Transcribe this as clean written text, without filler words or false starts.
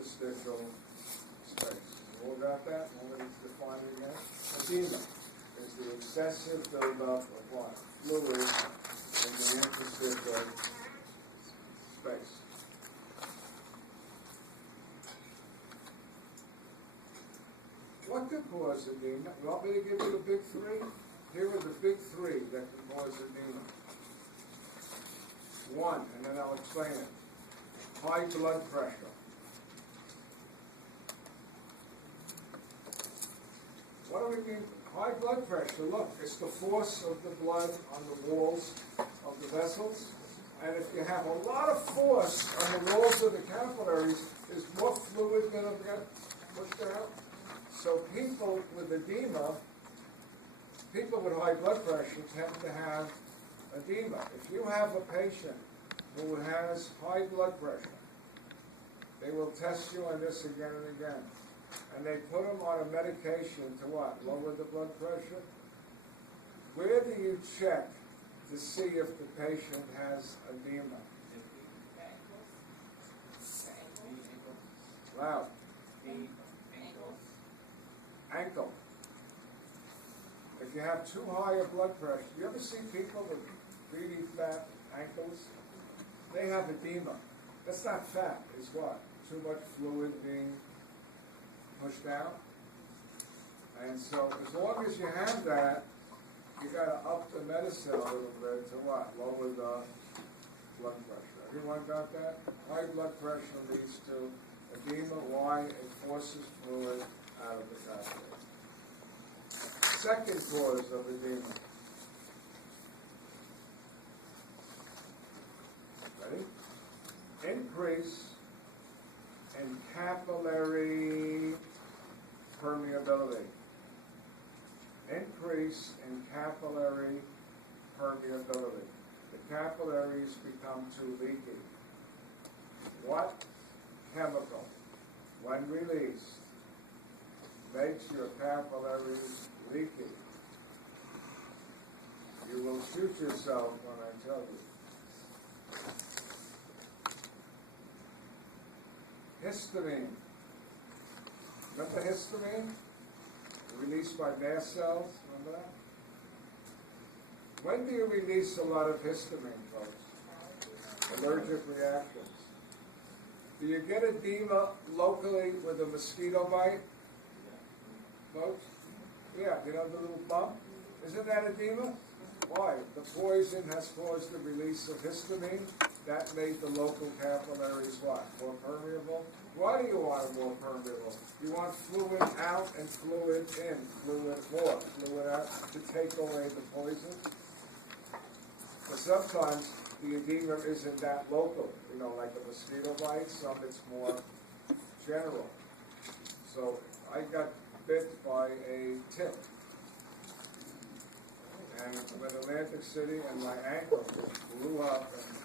interstitial space. You all got that? Want me to define it again? Edema is the excessive buildup of what? Fluid in the interstitial space. What could cause edema? You want me to give you the big three? Here are the big three that can cause edema. One, and then I'll explain it. High blood pressure. What do we mean? High blood pressure, look, it's the force of the blood on the walls of the vessels. And if you have a lot of force on the walls of the capillaries, there's more fluid going to get pushed out. So people with edema, people with high blood pressure tend to have edema. If you have a patient who has high blood pressure, they will test you on this again and again. And they put them on a medication to what? Lower the blood pressure? Where do you check to see if the patient has edema? Loud. Ankle. If you have too high a blood pressure, you ever see people with really fat ankles? They have edema. That's not fat, it's what? Too much fluid being pushed out. And so as long as you have that, you got to up the medicine a little bit to what? Lower the blood pressure. Everyone got that? High blood pressure leads to edema. Why? It forces fluid out of the capillary. Second cause of edema. Ready? Increase in capillary permeability. Increase in capillary permeability. The capillaries become too leaky. What chemical, when released, makes your capillaries leaky? You will shoot yourself when I tell you. Histamine. Remember histamine? Released by mast cells, remember that? When do you release a lot of histamine, folks? Allergic reactions. Do you get edema locally with a mosquito bite, folks? Yeah, you know the little bump? Isn't that edema? Why? The poison has caused the release of histamine. That made the local capillaries what? More permeable? Why do you want them more permeable? You want fluid out and fluid in. Fluid out to take away the poison. But sometimes the edema isn't that local. You know, like a mosquito bite, some it's more general. So I got bit by a tick. And I'm in Atlantic City and my ankle just blew up and